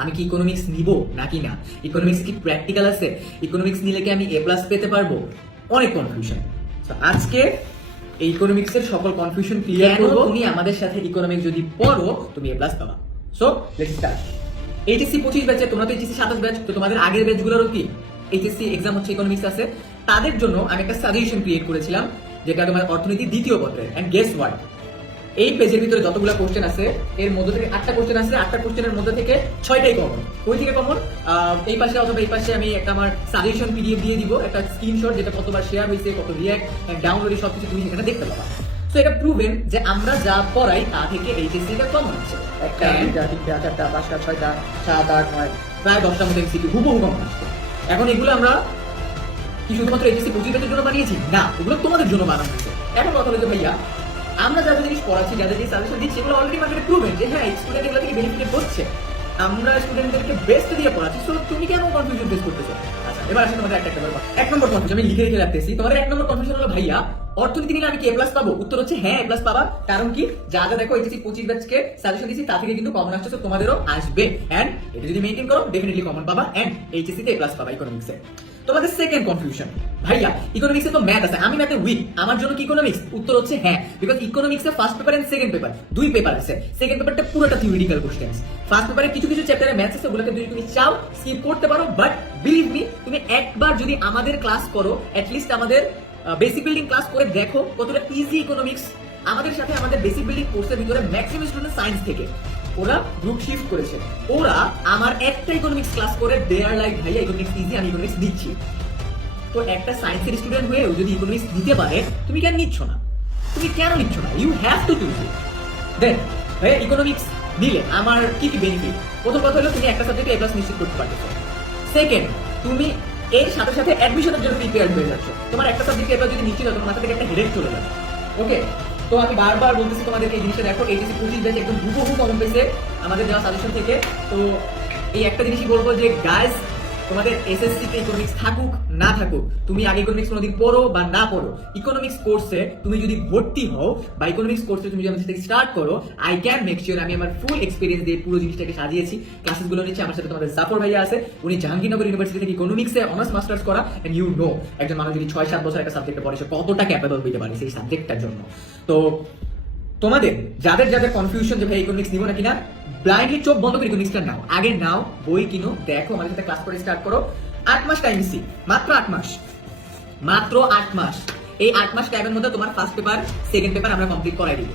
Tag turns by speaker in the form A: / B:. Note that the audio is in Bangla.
A: আমি কি ইকোনমিক্স নিব নাকি না? ইকোনমিক্স কি প্র্যাকটিক্যাল আছে? ইকোনমিক্স নিলে কি আমি এ প্লাস পেতে পারব? অনেক কনফিউশন আজকে এই ইকোনমিক্স এর সকল কনফিউশন ক্লিয়ার করব। তুমি আমাদের সাথে ইকোনমিক্স যদি পড়ো তুমি এ প্লাস পাবা। সো লেটস স্টার্ট এইচএসসি পঁচিশ ব্যাচে তোমরা তো এইচএসসি সাতাশ ব্যাচ তো তোমাদের আগের ব্যাচগুলোরও কি? এইচএসসি এক্সাম হচ্ছে ইকোনমিক্স আছে। তাদের জন্য আমি একটা সাজেশন ক্রিয়েট করেছিলাম যেটা তোমার অর্থনীতি দ্বিতীয় পত্রের অ্যান্ড গেস ওয়ার্ড এই পেজের ভিতরে যতগুলো কোশ্চেন আছে এর মধ্যে থেকে আটটা কোশ্চেন আছে আটটা কোশ্চেনের মধ্যে থেকে ছয়টাই কমন ওই থেকে কমন এই পাশে অথবা এই পাশে আমি একটা আমার সাজেশন পিডিএফ দিয়ে দিব একটা স্ক্রিনশট যেটা কতবার শেয়ার হয়েছে কত রিয়াক্ট ডাউনলোড সবকিছু তুমি সেখানে দেখতে পাবা। তো এটা প্রুভেন যে আমরা যা পড়াই তা থেকে টা কমন হচ্ছে। একটা দুইটা তিনটা চারটা পাঁচটা ছয়টা সাত আট নয় প্রায় দশটার মধ্যে এমসিকিউ হুবহু কমন আসছে। এখন এগুলো আমরা কি শুধুমাত্র এইচএসসি পঁচিশের জন্য বানিয়েছি? না ওগুলো তোমাদের জন্য বানানো হয়েছে। এখন কথা হলো যে ভাইয়া আমরা যাদের জিনিস পড়াচ্ছি যাদের জিনিস সাজেশন দিচ্ছি, এগুলো অলরেডি মার্কেটে প্রুভেন যে হ্যাঁ স্টুডেন্ট এগুলো থেকে বেনিফিট হচ্ছে। আমরা স্টুডেন্টদেরকে বেস্ট দিয়ে পড়াচ্ছি। সো তুমি কেন কনফিউশন ফেস করতেছো? আচ্ছা এবার আসলে তোমাদের একটা একটা ব্যাপার। এক নম্বর কনফিউশন আমি লিখে রেখে রাখতেছি। তোমাদের এক নম্বর কনফিউশন হলো, ভাইয়া অর্থনীতি নিলে আমি কি এ প্লাস পাবো। উত্তর হচ্ছে হ্যাঁ এ প্লাস পাবা। কারণ কি? যা যা দেখো এইচএসসি পঁচিশ ব্যাচকে সাজেশন দিচ্ছি তা থেকে কিন্তু কমন আসছে so তোমাদেরও আসবে। এন্ড এটা যদি মেইনটেইন করো ডেফিনেটলি কমন পাবা। এন্ড এইচএসসি তে এ প্লাস পাবা ইকোনমিক্সে তোমাদের সেকেন্ড কনফিউশন ভাইয়া ইকোনমিক্সে তো ম্যাথ আছে। আমি ম্যাথে উইক আমার জন্য কি ইকোনমিক্স উত্তর হচ্ছে হ্যাঁ। বিকজ ইকোনমিক্সে first paper and second paper দুই পেপার আছে। সেকেন্ড পেপারটা পুরোটা থিওরিটিক্যাল কোশ্চেন ফার্স্ট পেপারে কিছু কিছু চ্যাপ্টারে ম্যাথস আছে, ওগুলোকে যদি তুমি চাও স্কিপ করতে পারো। বাট বিলিভ মি তুমি একবার যদি আমাদের ক্লাস করো লিস্ট আমাদের বেসিক বিল্ডিং ক্লাস করে দেখো কতটা ইজি ইকোনমিক্স আমাদের সাথে আমাদের বেসিক বিল্ডিং কোর্সের ভিতরে ম্যাক্সিমাম স্টুডেন্ট সায়েন্স থেকে। ওরা গ্রুপ শিফট করেছে। ওরা আমার একটা ইকোনমিক্স ক্লাস করে দে আর লাইক ভাইয়া ইকোনমিক্স ইজি আমি ইকোনমিক্স নিচ্ছি। তো একটা সায়েন্সের স্টুডেন্ট হয়েও যদি ইকোনমিক্স দিতে পারে, তুমি কেন নিচ্ছ না? তুমি কেন নিচ্ছ না? You have to choose it then ভাইয়া ইকোনমিক্স নিলে আমার কি কি বেনিফিট প্রথম কথা হলো তুমি একটা সাবজেক্টে এ প্লাস নিশ্চিত করতে পারতেছো। সেকেন্ড তুমি এর সাথে সাথে অ্যাডমিশনের জন্য প্রিপেয়ার হয়ে যাচ্ছ। তোমার একটা সাবজেক্টে এবার যদি নিশ্চিত তোমার মাথা থেকে একটা হেডেক চলে যাবে। ওকে তো আমি বারবার বলতেছি তোমাদেরকে এই জিনিসটা দেখো এইচএসসি পঁচিশ ব্যাচ একদম হুবহু কম পেয়েছে আমাদের দেওয়া সাজেশন থেকে। তো এই একটা জিনিসই বলব যে গাইজ তোমাদের এসএসসি তে ইকোনমিক্স থাকুক, না থাকুক, তুমি আগে ইকোনমিক্স কোনোদিন পড়ো বা না পড়ো ইকোনমিক্স কোর্সে তুমি যদি ভর্তি হও বা ইকোনমিক্স কোর্সে তুমি যদি আমাদের সাথে স্টার্ট করো আই ক্যান মেক শিওর আমি আমার ফুল এক্সপিরিয়েন্স দিয়ে পুরো জিনিসটাকে সাজিয়েছি। ক্লাসেসগুলো নিচ্ছে, আমার সাথে তোমাদের জাফর ভাইয়া আছে, উনি জাহাঙ্গীরনগর ইউনিভার্সিটি থেকে ইকোনমিক্সে অনার্স মাস্টার্স করা এন্ড ইউ নো একজন মানুষ যদি ছয় সাত বছর একটা সাবজেক্টে পড়ে, সে কতটা ক্যাপেবল হইতে পারে সেই সাবজেক্টটার জন্য। তো তোমাদের, যাদের যাদের কনফিউশন যে ভাই ইকোনমিক্স নিবো নাকি না ব্লাইন্ডলি চোখ বন্ধ করে ইকোনমিক্সটা নাও। আগে নাও, বই কিনো, দেখো, আমাদের সাথে ক্লাস করে স্টার্ট করো। আট মাস টাইম দিচ্ছি মাত্র আট মাস। মাত্র আট মাস। এই আট মাস টাইমের মধ্যে তোমার ফার্স্ট পেপার সেকেন্ড পেপার আমরা কমপ্লিট করাই দিব।